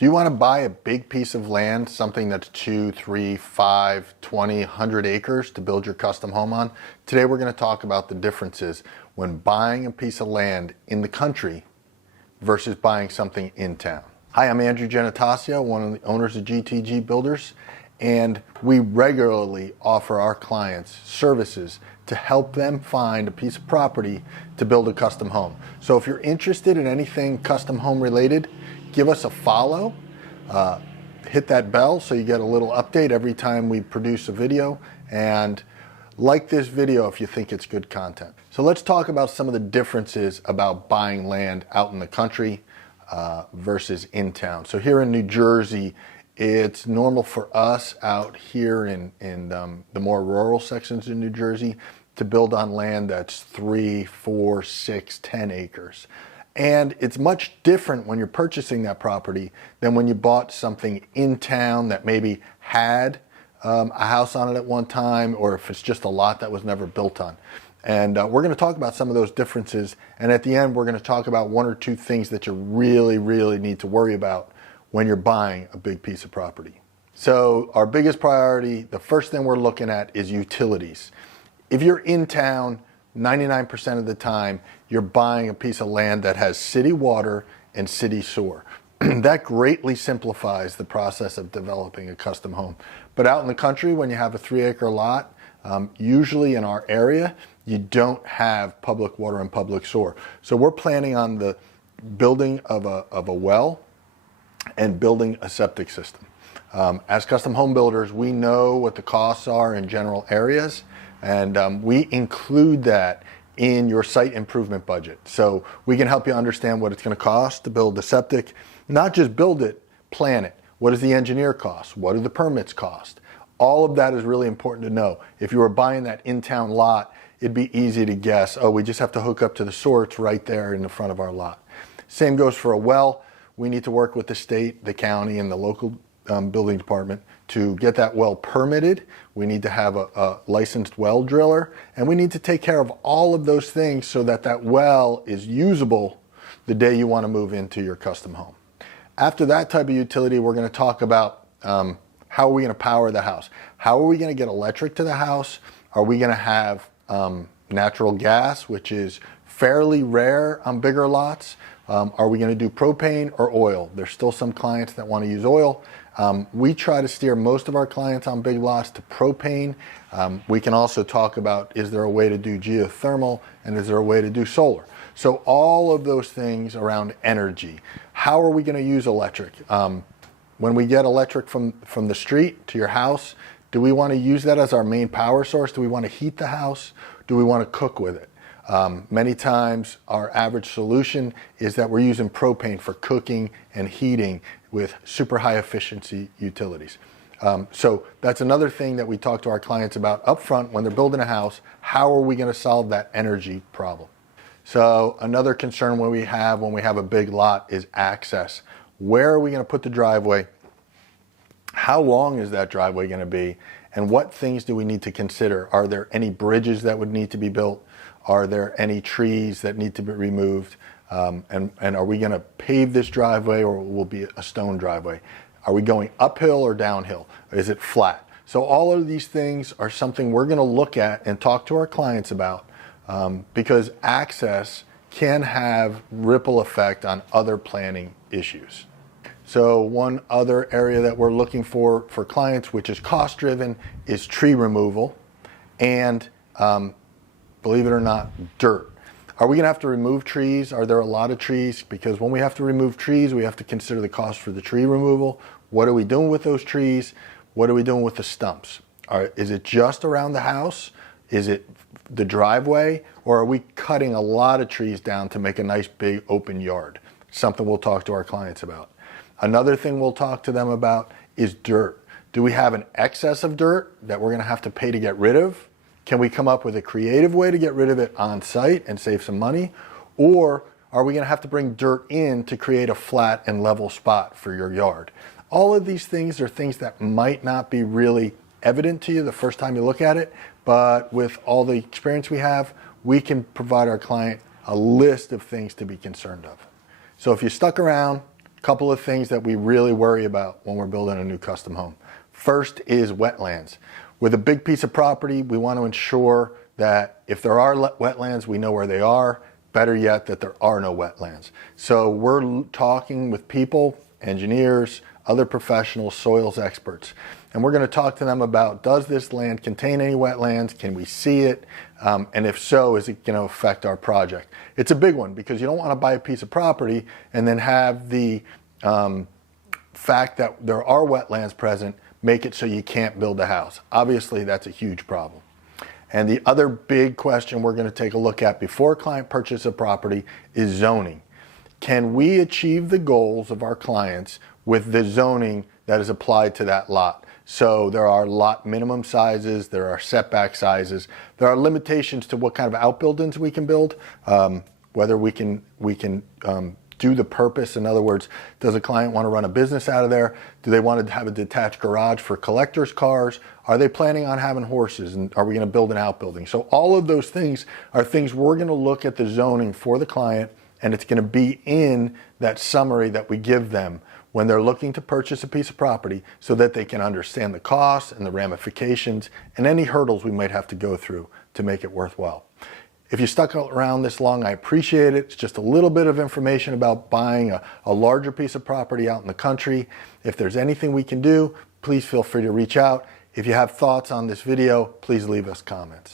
Do you want to buy a big piece of land, something that's 2, 3, 5, 20, 100 acres to build your custom home on? Today we're going to talk about the differences when buying a piece of land in the country versus buying something in town. Hi, I'm Andrew Genatasio, one of the owners of GTG Builders, and we regularly offer our clients services to help them find a piece of property to build a custom home. So if you're interested in anything custom home related, give us a follow, hit that bell so you get a little update every time we produce a video, and like this video if you think it's good content. So let's talk about some of the differences about buying land out in the country versus in town. So here in New Jersey, it's normal for us out here in the more rural sections in New Jersey to build on land that's 3, 4, 6, 10 acres. And it's much different when you're purchasing that property than when you bought something in town that maybe had a house on it at one time, or if it's just a lot that was never built on. And we're going to talk about some of those differences. And at the end, we're going to talk about 1 or 2 things that you really need to worry about when you're buying a big piece of property. So our biggest priority, the first thing we're looking at is utilities. If you're in town, 99% of the time, you're buying a piece of land that has city water and city sewer. That greatly simplifies the process of developing a custom home. But out in the country, when you have a 3-acre lot, usually in our area, you don't have public water and public sewer. So we're planning on the building of a well and building a septic system. As custom home builders, we know what the costs are in general areas, and we include that in your site improvement budget. So we can help you understand what it's going to cost to build the septic. Not just build it, plan it. What does the engineer cost? What do the permits cost? All of that is really important to know. If you were buying that in-town lot, it'd be easy to guess, oh, we just have to hook up to the sewer. It's right there in the front of our lot. Same goes for a well. We need to work with the state, the county, and the local building department to get that well permitted. We need to have a licensed well driller, and we need to take care of all of those things so that that well is usable the day you want to move into your custom home. After that type of utility, we're going to talk about how are we going to power the house? How are we going to get electric to the house? Are we going to have natural gas, which is fairly rare on bigger lots? Are we going to do propane or oil? There's still some clients that want to use oil. We try to steer most of our clients on big lots to propane. We can also talk about, is there a way to do geothermal, and is there a way to do solar? So all of those things around energy. How are we going to use electric? When we get electric from the street to your house, do we want to use that as our main power source? Do we want to heat the house? Do we want to cook with it? Many times our average solution is that we're using propane for cooking and heating with super high efficiency utilities. So that's another thing that we talk to our clients about upfront when they're building a house. How are we going to solve that energy problem? So another concern when we have a big lot is access. Where are we going to put the driveway? How long is that driveway going to be? And what things do we need to consider? Are there any bridges that would need to be built? Are there any trees that need to be removed? And are we going to pave this driveway, or will it be a stone driveway? Are we going uphill or downhill? Is it flat? So all of these things are something we're going to look at and talk to our clients about, because access can have ripple effect on other planning issues. So one other area that we're looking for clients, which is cost driven, is tree removal and believe it or not, dirt. Are we going to have to remove trees? Are there a lot of trees? Because when we have to remove trees, we have to consider the cost for the tree removal. What are we doing with those trees? What are we doing with the stumps? Is it just around the house? Is it the driveway? Or are we cutting a lot of trees down to make a nice big open yard? Something we'll talk to our clients about. Another thing we'll talk to them about is dirt. Do we have an excess of dirt that we're going to have to pay to get rid of? Can we come up with a creative way to get rid of it on site and save some money? Or are we going to have to bring dirt in to create a flat and level spot for your yard? All of these things are things that might not be really evident to you the first time you look at it, but with all the experience we have, we can provide our client a list of things to be concerned of. So if you stuck around, Couple of things that we really worry about when we're building a new custom home. First is wetlands. With a big piece of property, we want to ensure that if there are wetlands, we know where they are. Better yet, that there are no wetlands. So we're talking with people, engineers, other professionals, soils experts, and we're going to talk to them about, does this land contain any wetlands? Can we see it? And if so, is it going to affect our project? It's a big one because you don't want to buy a piece of property and then have the fact that there are wetlands present make it so you can't build a house. Obviously, that's a huge problem. And the other big question we're going to take a look at before a client purchases a property is zoning. Can we achieve the goals of our clients with the zoning that is applied to that lot? So there are lot minimum sizes, there are setback sizes, there are limitations to what kind of outbuildings we can build, whether we can do the purpose. In other words, does a client want to run a business out of there? Do they want to have a detached garage for collectors' cars? Are they planning on having horses? And are we going to build an outbuilding? So all of those things are things we're going to look at the zoning for the client, and it's going to be in that summary that we give them when they're looking to purchase a piece of property so that they can understand the costs and the ramifications and any hurdles we might have to go through to make it worthwhile. If you stuck around this long, I appreciate it. It's just a little bit of information about buying a larger piece of property out in the country. If there's anything we can do, please feel free to reach out. If you have thoughts on this video, please leave us comments.